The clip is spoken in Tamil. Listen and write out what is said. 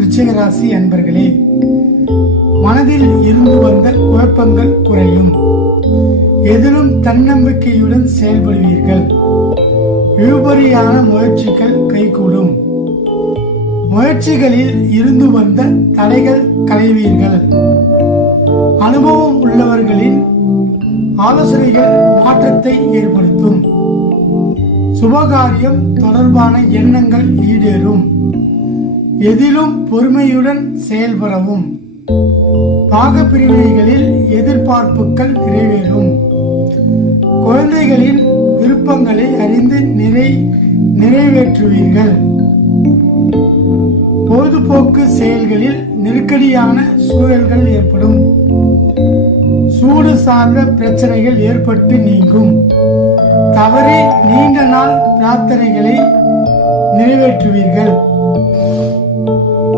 விருச்சிக ராசி அன்பர்களே, மனதில் இருந்து வந்த குழப்பங்கள் குறையும். எதிலும் தன்னம்பிக்கையுடன் செயல்படுவீர்கள். இழுபறியான முயற்சிகள் கைகூடும். முயற்சிகளில் இருந்து வந்த தடைகள் களைவீர்கள். அனுபவம் உள்ளவர்களின் ஆலோசனைகள் மாற்றத்தை ஏற்படுத்தும். சுபகாரியம் தொடர்பான எண்ணங்கள் ஈடேறும். எதிலும் பொறுமையுடன் செயல்படவும். பாகப்பிரிவினைகளில் எதிர்பார்ப்புகள் நிறைவேறும். குழந்தைகளின் விருப்பங்களை அறிந்து நிறைவேற்றுவீர்கள். பொழுதுபோக்கு செயல்களில் நெருக்கடியான சூழல்கள் ஏற்படும். சூடு சார்ந்த பிரச்சனைகள் ஏற்பட்டு நீங்கும். தவறி நீண்ட நாள் பிரார்த்தனைகளை நிறைவேற்றுவீர்கள்.